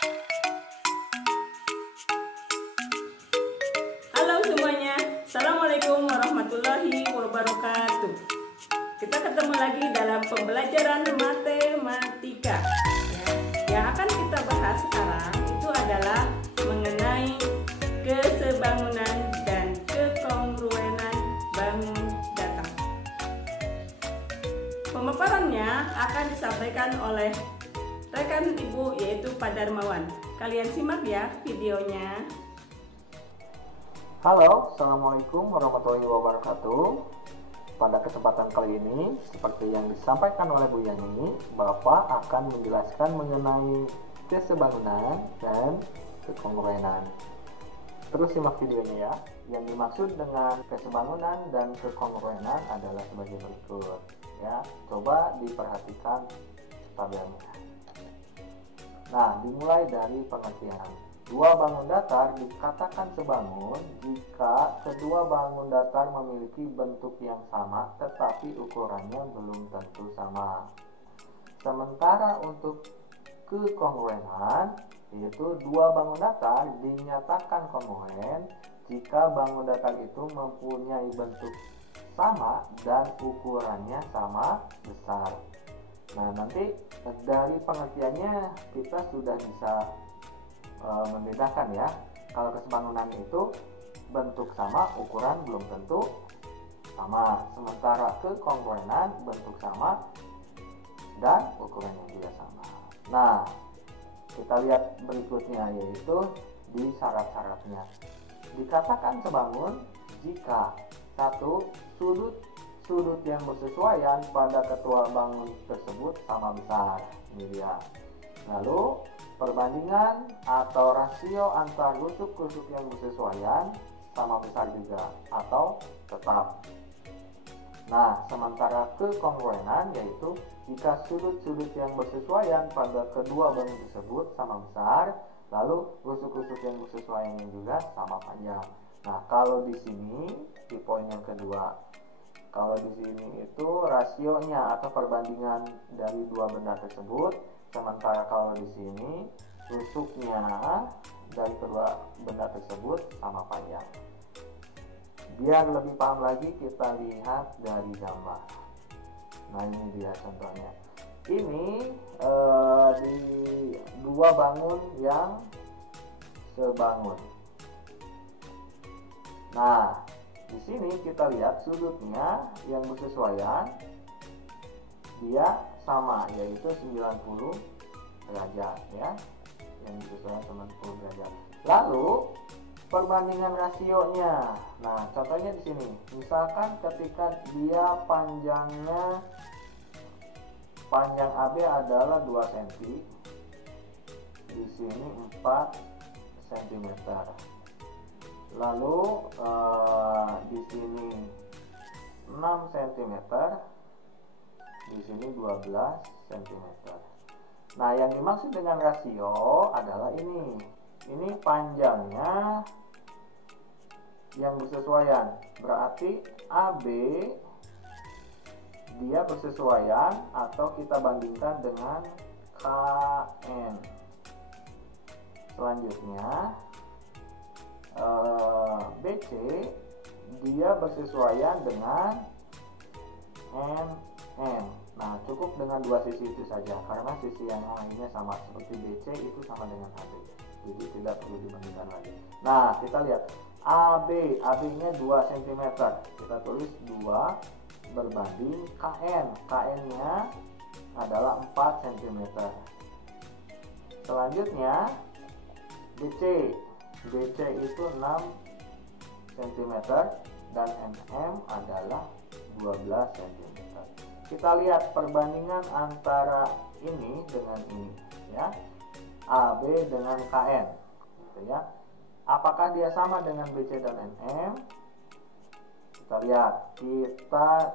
Halo semuanya, Assalamualaikum warahmatullahi wabarakatuh. Kita ketemu lagi dalam pembelajaran matematika. Yang akan kita bahas sekarang itu adalah mengenai kesebangunan dan kekongruenan bangun datar. Pemaparannya akan disampaikan oleh rekan Ibu yaitu Pak Darmawan. Kalian simak ya videonya. Halo, Assalamualaikum warahmatullahi wabarakatuh. Pada kesempatan kali ini, seperti yang disampaikan oleh Bu Yani, Bapak akan menjelaskan mengenai kesebangunan dan kekongruenan. Terus simak videonya ya. Yang dimaksud dengan kesebangunan dan kekongruenan adalah sebagai berikut. Ya, coba diperhatikan tabelnya. Nah, dimulai dari pengertian. Dua bangun datar dikatakan sebangun jika kedua bangun datar memiliki bentuk yang sama tetapi ukurannya belum tentu sama. Sementara untuk kekongruenan, yaitu dua bangun datar dinyatakan kongruen jika bangun datar itu mempunyai bentuk sama dan ukurannya sama besar. Nah, nanti dari pengertiannya kita sudah bisa membedakan ya. Kalau kesebangunan itu bentuk sama, ukuran belum tentu sama. Sementara kekongruenan bentuk sama dan ukurannya juga sama. Nah, kita lihat berikutnya yaitu di syarat-syaratnya. Dikatakan sebangun jika satu, sudut yang bersesuaian pada kedua bangun tersebut sama besar. Ini dia. Lalu perbandingan atau rasio antar rusuk-rusuk yang bersesuaian sama besar juga atau tetap. Nah, sementara kekongruenan yaitu jika sudut-sudut yang bersesuaian pada kedua bangun tersebut sama besar, lalu rusuk-rusuk yang bersesuaiannya juga sama panjang. Nah, kalau di sini di poin yang kedua, kalau di sini itu rasionya atau perbandingan dari dua benda tersebut. Sementara kalau di sini rusuknya dari kedua benda tersebut sama panjang. Biar lebih paham lagi kita lihat dari gambar. Nah, ini dia contohnya. Ini di dua bangun yang sebangun. Nah, di sini kita lihat sudutnya yang bersesuaian dia sama, yaitu 90 derajat ya, yang disesuaikan 90 derajat. Lalu perbandingan rasionya. Nah, contohnya di sini. Misalkan ketika dia panjang AB adalah 2 cm. Di sini 4 cm. Lalu di sini 6 cm. Di sini 12 cm. Nah, yang dimaksud dengan rasio adalah ini. Ini panjangnya yang bersesuaian. Berarti AB dia bersesuaian atau kita bandingkan dengan KN. Selanjutnya BC dia bersesuaian dengan MM. Nah, cukup dengan dua sisi itu saja karena sisi yang lainnya sama, seperti BC itu sama dengan AB, jadi tidak perlu dibandingkan lagi. Nah, kita lihat AB nya 2 cm, kita tulis 2 berbanding KN nya adalah 4 cm. Selanjutnya BC itu 6 cm dan MM adalah 12 cm. Kita lihat perbandingan antara ini dengan ini ya. AB dengan KN gitu ya. Apakah dia sama dengan BC dan MM? Kita lihat, kita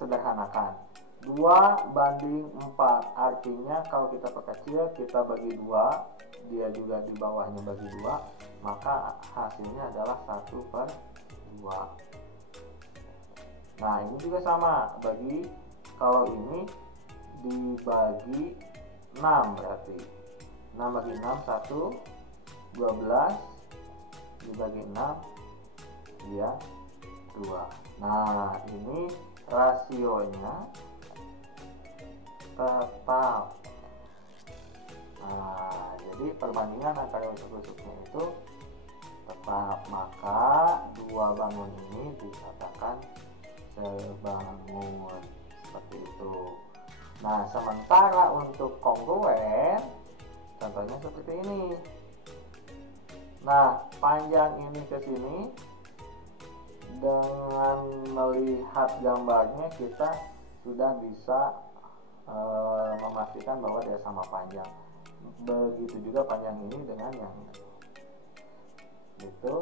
sederhanakan. 2 banding 4, artinya kalau kita perkecil, kita bagi 2, dia juga di bawahnya bagi 2, maka hasilnya adalah 1/2. Nah, ini juga sama, kalau ini dibagi 6 berarti 6 bagi 6 1, 12 dibagi 6 dia 2. Nah, ini rasionya tetap. Nah, jadi perbandingan antara rusuk-rusuknya itu tetap, maka dua bangun ini dikatakan sebangun, seperti itu. Nah, sementara untuk kongruen contohnya seperti ini. Nah, panjang ini ke sini, dengan melihat gambarnya kita sudah bisa memastikan bahwa dia sama panjang. Begitu juga panjang ini dengan yang itu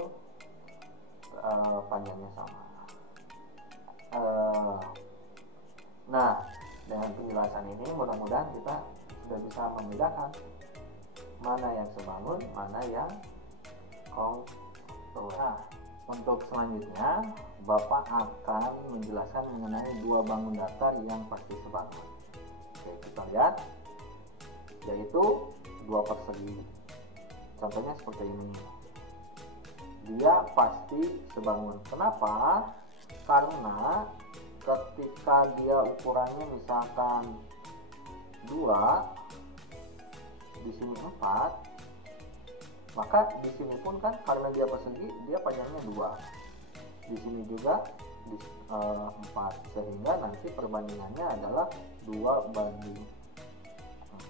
panjangnya sama. Nah, dengan penjelasan ini mudah-mudahan kita sudah bisa membedakan mana yang sebangun, mana yang kongruen. Nah, untuk selanjutnya Bapak akan menjelaskan mengenai dua bangun datar yang pasti sebangun. Oke, kita lihat, yaitu dua persegi. Contohnya seperti ini. Dia pasti sebangun. Kenapa? Karena ketika dia ukurannya misalkan 2, di sini 4, maka di sini pun kan karena dia persegi, dia panjangnya 2. Di sini juga 4, sehingga nanti perbandingannya adalah 2 banding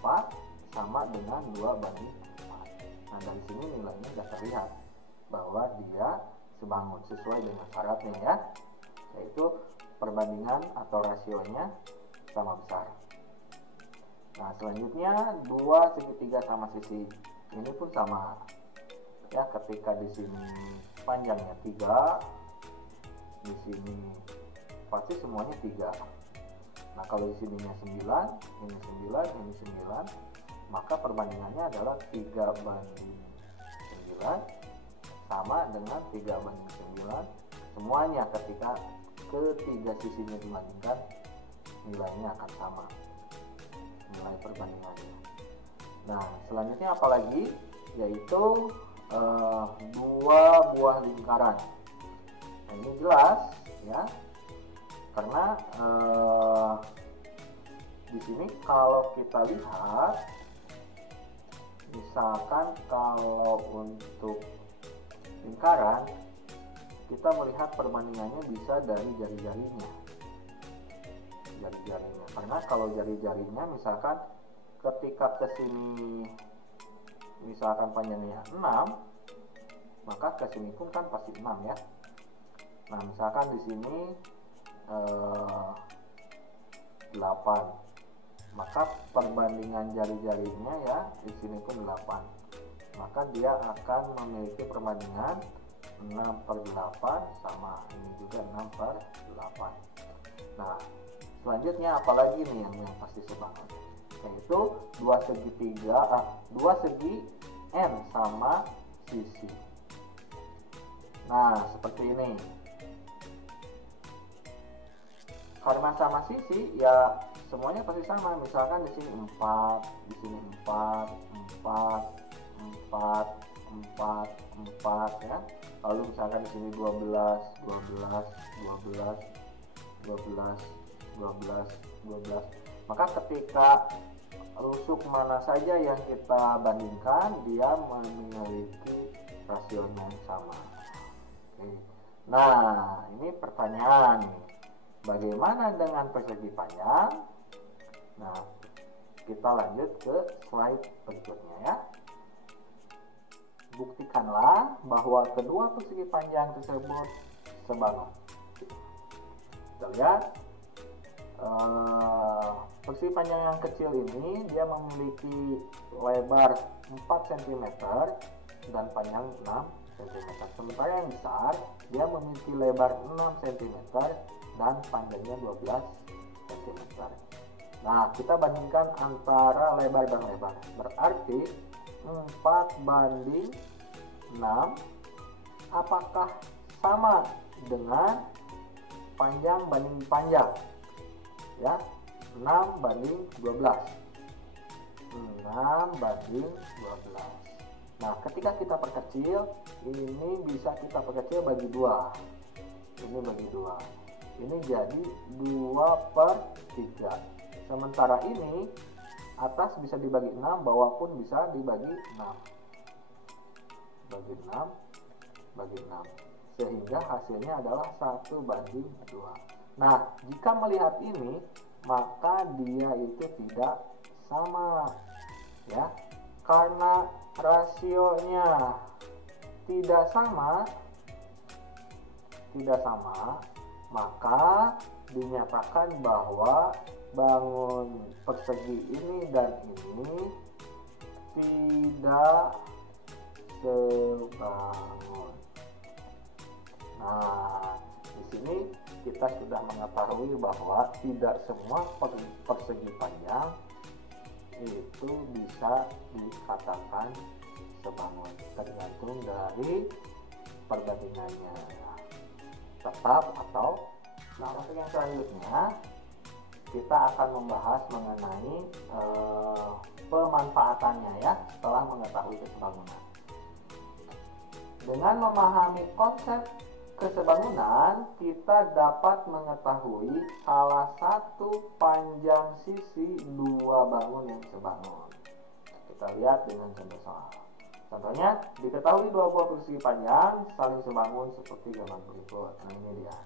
4 sama dengan 2 banding 4. Nah, dari sini nilainya sudah terlihat bahwa dia sebangun sesuai dengan syaratnya ya, yaitu perbandingan atau rasionya sama besar. Nah, selanjutnya 2 segitiga sama sisi. Ini pun sama ya, ketika di sini panjangnya 3, di sini pasti semuanya 3. Nah, kalau di sininya 9, ini 9, ini 9, maka perbandingannya adalah 3 banding 9 sama dengan 3 banding 9. Semuanya ketika ketiga sisinya dibandingkan, nilainya akan sama, nilai perbandingannya. Nah, selanjutnya apalagi, yaitu 2 buah lingkaran. Nah, ini jelas ya, karena di sini kalau kita lihat, misalkan kalau untuk lingkaran kita melihat perbandingannya bisa dari jari-jarinya. Karena kalau jari-jarinya misalkan ketika ke sini misalkan panjangnya 6, maka ke sini pun kan pasti 6 ya. Nah, misalkan di sini 8, maka perbandingan jari-jarinya ya di sini pun 8, maka dia akan memiliki perbandingan 6/8 sama ini juga 6/8. Nah, selanjutnya apalagi nih yang pasti sebangun, yaitu 2 segi N sama sisi. Nah, seperti ini. Karena sama sisi ya semuanya pasti sama. Misalkan di sini 4, di sini 4, 4, 4, 4 ya. Lalu misalkan di sini 12, 12, 12, 12, 12, 12. Maka ketika rusuk mana saja yang kita bandingkan, dia memiliki rasionya yang sama. Oke. Nah, ini pertanyaan nih. Bagaimana dengan persegi panjang? Nah, kita lanjut ke slide berikutnya ya. Buktikanlah bahwa kedua persegi panjang tersebut sebangun. Kita lihat, persegi panjang yang kecil ini dia memiliki lebar 4 cm dan panjang 6 cm. Sementara yang besar dia memiliki lebar 6 cm dan panjangnya 12 cm. Nah, kita bandingkan antara lebar dan lebar. Berarti 4 banding 6 apakah sama dengan panjang banding panjang? Ya, 6 banding 12. 6:12. Nah, ketika kita perkecil, ini bisa kita perkecil bagi 2. Ini bagi 2. Ini jadi 2/3. Sementara ini atas bisa dibagi 6, bawah pun bisa dibagi 6. Bagi 6, bagi 6. Sehingga hasilnya adalah 1/2. Nah, jika melihat ini, maka dia itu tidak sama, ya. Karena rasionya tidak sama, maka dinyatakan bahwa bangun persegi ini dan ini tidak sebangun. Nah, di sini kita sudah mengetahui bahwa tidak semua persegi panjang itu bisa dikatakan sebangun, tergantung dari perbandingannya, tetap atau. Nah, untuk yang selanjutnya kita akan membahas mengenai pemanfaatannya, ya, setelah mengetahui kesebangunan. Dengan memahami konsep kesebangunan, kita dapat mengetahui salah satu panjang sisi dua bangun yang sebangun. Kita lihat dengan contoh soal. Contohnya, diketahui dua buah persegi panjang saling sebangun seperti gambar berikut. Nah, ini dia.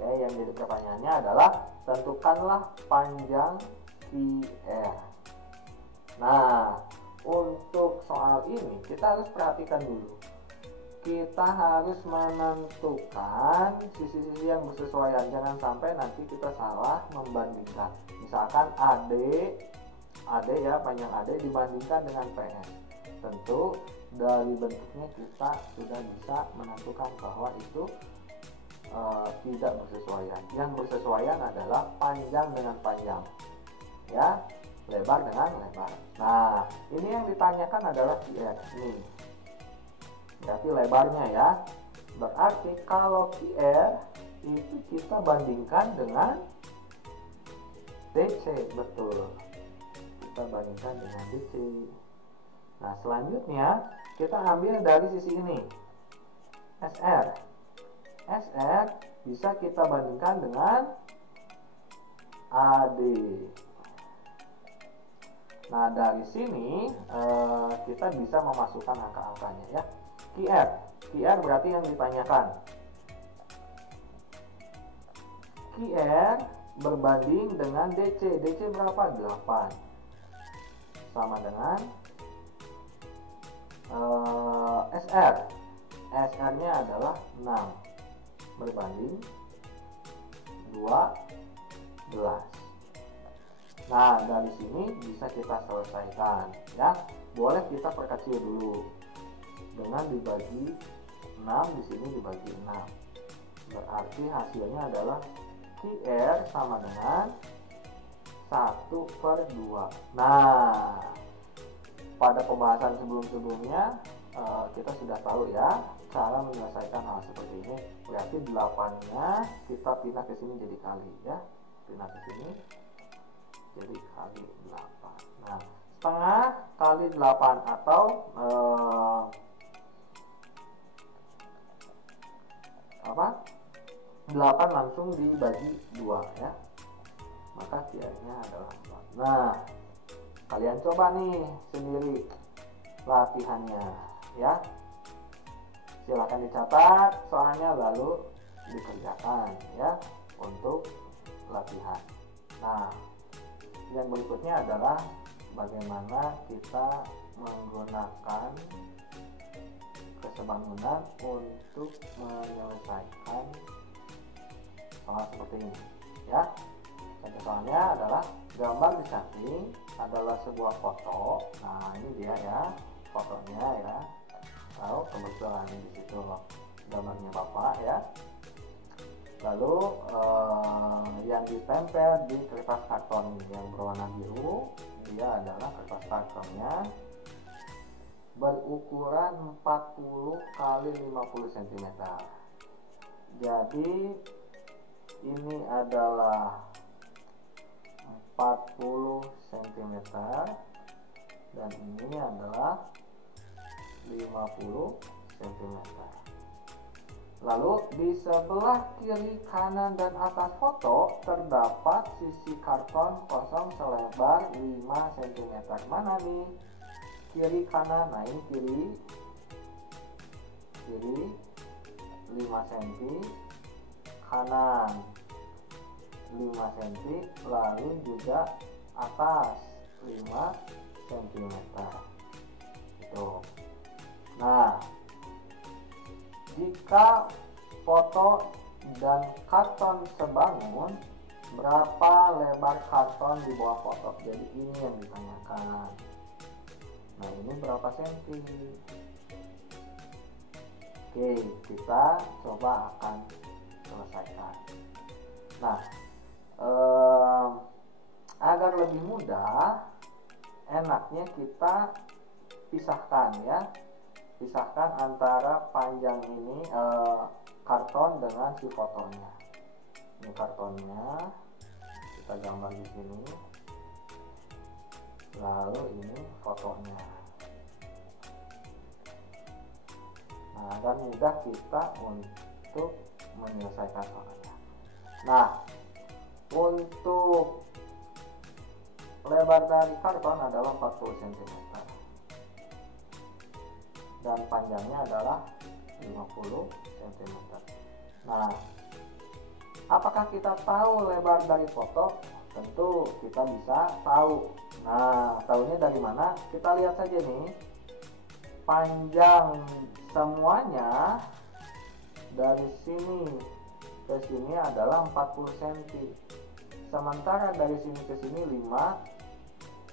Oke, yang jadi pertanyaannya adalah tentukanlah panjang QR. Nah, untuk soal ini kita harus perhatikan dulu. Kita harus menentukan sisi-sisi yang bersesuaian. Jangan sampai nanti kita salah membandingkan. Misalkan AD ya, panjang AD dibandingkan dengan PS. Tentu dari bentuknya kita sudah bisa menentukan bahwa itu tidak bersesuaian. Yang bersesuaian adalah panjang dengan panjang, ya, lebar dengan lebar. Nah, ini yang ditanyakan adalah QR. Nih, berarti lebarnya, ya. Berarti kalau QR itu kita bandingkan dengan DC, betul. Kita bandingkan dengan DC. Nah, selanjutnya kita ambil dari sisi ini, SR. SR bisa kita bandingkan dengan AD. Nah, dari sini kita bisa memasukkan angka-angkanya, ya. QR berarti yang ditanyakan. QR berbanding dengan DC. DC berapa? 8. Sama dengan SR. SR-nya adalah 6 berbanding 12. Nah, dari sini bisa kita selesaikan, ya. Boleh kita perkecil dulu dengan dibagi 6, di sini dibagi 6. Berarti hasilnya adalah QR sama dengan 1/2. Nah, pada pembahasan sebelumnya kita sudah tahu, ya, cara menyelesaikan hal seperti ini. Berarti 8-nya kita pindah ke sini jadi kali, ya. Pindah ke sini jadi kali 8. Nah, setengah kali 8 atau 8 langsung dibagi 2, ya. Maka QR-nya adalah 4. Nah, kalian coba nih sendiri latihannya, ya. Silahkan dicatat soalnya lalu dikerjakan, ya, untuk latihan. Nah, yang berikutnya adalah bagaimana kita menggunakan kesebangunan untuk menyelesaikan soal seperti ini, ya. Contoh soalnya adalah gambar di samping adalah sebuah foto. Nah, ini dia, ya, fotonya, ya. Tahu kebetulan di situ gambarnya Bapak, ya. Lalu yang ditempel di kertas karton yang berwarna biru, dia adalah kertas kartonnya berukuran 40 kali 50 cm. Jadi ini adalah 40 cm dan ini adalah 50 cm. Lalu di sebelah kiri, kanan, dan atas foto terdapat sisi karton kosong selebar 5 cm. Mana nih? Kiri, kanan. Nah, ini kiri 5 cm, kanan 5 cm, lalu juga atas 5 cm. Itu. Nah, jika foto dan karton sebangun, berapa lebar karton di bawah foto? Jadi ini yang ditanyakan. Nah, ini berapa senti? Oke, kita coba akan selesaikan. Nah, agar lebih mudah, enaknya kita pisahkan ya. Pisahkan antara panjang ini karton dengan si fotonya. Ini kartonnya, kita gambar di sini. Lalu ini fotonya. Nah, agar mudah kita untuk menyelesaikan soalnya. Nah, untuk lebar dari karton adalah 40 cm. Dan panjangnya adalah 50 cm. Nah, apakah kita tahu lebar dari foto? Tentu kita bisa tahu. Nah, tahunya dari mana? Kita lihat saja nih. Panjang semuanya dari sini ke sini adalah 40 cm. Sementara dari sini ke sini 5,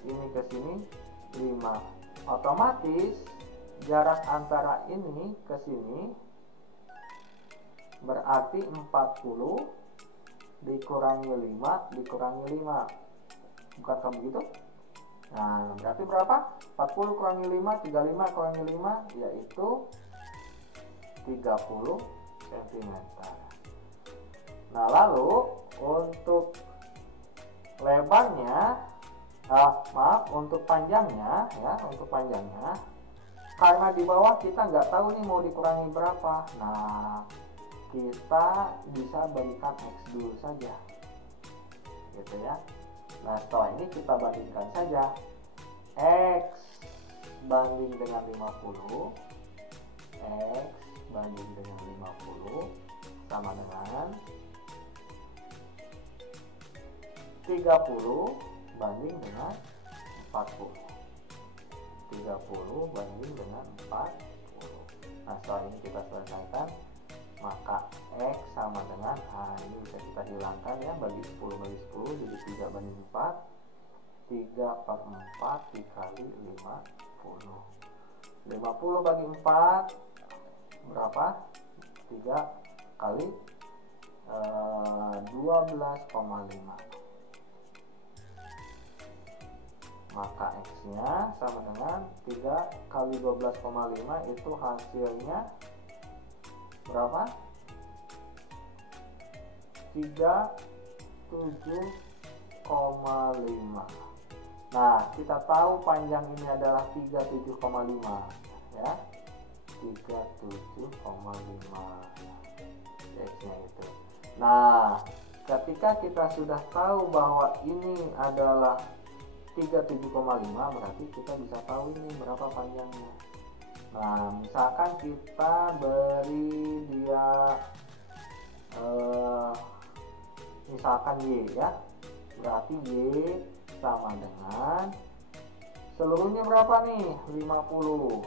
ini ke sini 5. Otomatis jarak antara ini ke sini berarti 40 dikurangi 5 dikurangi 5. Bukankah begitu? Nah, berarti berapa? 40 kurangi 5, 35 kurangi 5, yaitu 30 cm. Nah, lalu untuk lebarnya, untuk panjangnya ya, untuk panjangnya, karena di bawah kita nggak tahu nih mau dikurangi berapa. Nah, kita bisa berikan X dulu saja, gitu ya. Nah, setelah ini kita bandingkan saja. X banding dengan 50, X banding dengan 50 sama dengan 30 banding dengan 40. 30 banding dengan 40. Nah, setelah ini kita selesaikan, maka X sama dengan, ini bisa kita hilangkan ya, bagi 10 bagi 10, jadi 3 banding 4, 3 per 4 dikali 50. 50 bagi 4 berapa? 3 kali 12,5. Maka X-nya sama dengan 3 kali 12,5, itu hasilnya berapa? 37,5. Nah, kita tahu panjang ini adalah 37,5 ya. 37,5 X-nya itu. Nah, ketika kita sudah tahu bahwa ini adalah 37,5, berarti kita bisa tahu ini berapa panjangnya. Nah, misalkan kita beri dia misalkan Y ya, berarti Y sama dengan seluruhnya berapa nih? 50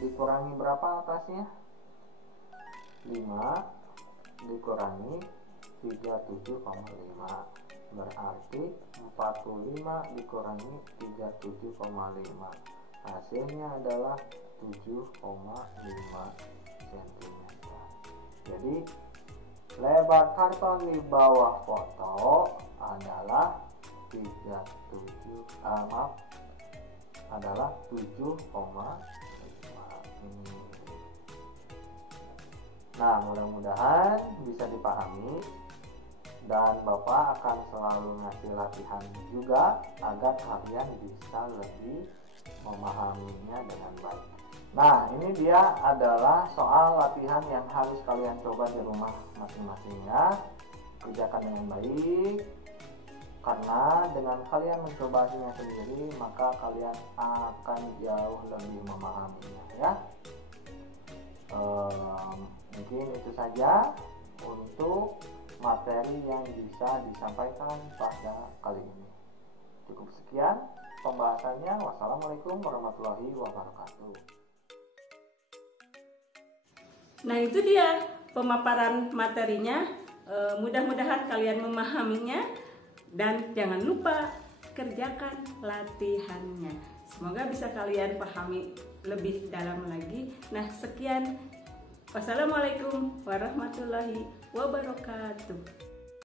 dikurangi berapa atasnya? 5 dikurangi 37,5, berarti 45 dikurangi 37,5, hasilnya adalah 7,5 cm. Jadi lebar karton di bawah foto adalah 7,5 ini. Nah, mudah-mudahan bisa dipahami. dan Bapak akan selalu ngasih latihan juga agar kalian bisa lebih memahaminya dengan baik. Nah, ini dia adalah soal latihan yang harus kalian coba di rumah masing-masing ya. Kerjakan dengan baik, karena dengan kalian mencobanya sendiri maka kalian akan jauh lebih memahaminya ya. Mungkin itu saja untuk materi yang bisa disampaikan pada kali ini. Cukup sekian pembahasannya. Wassalamualaikum warahmatullahi wabarakatuh. Nah, itu dia pemaparan materinya. Mudah-mudahan kalian memahaminya dan jangan lupa kerjakan latihannya. Semoga bisa kalian pahami lebih dalam lagi. Nah, sekian. Wassalamualaikum warahmatullahi wabarakatuh.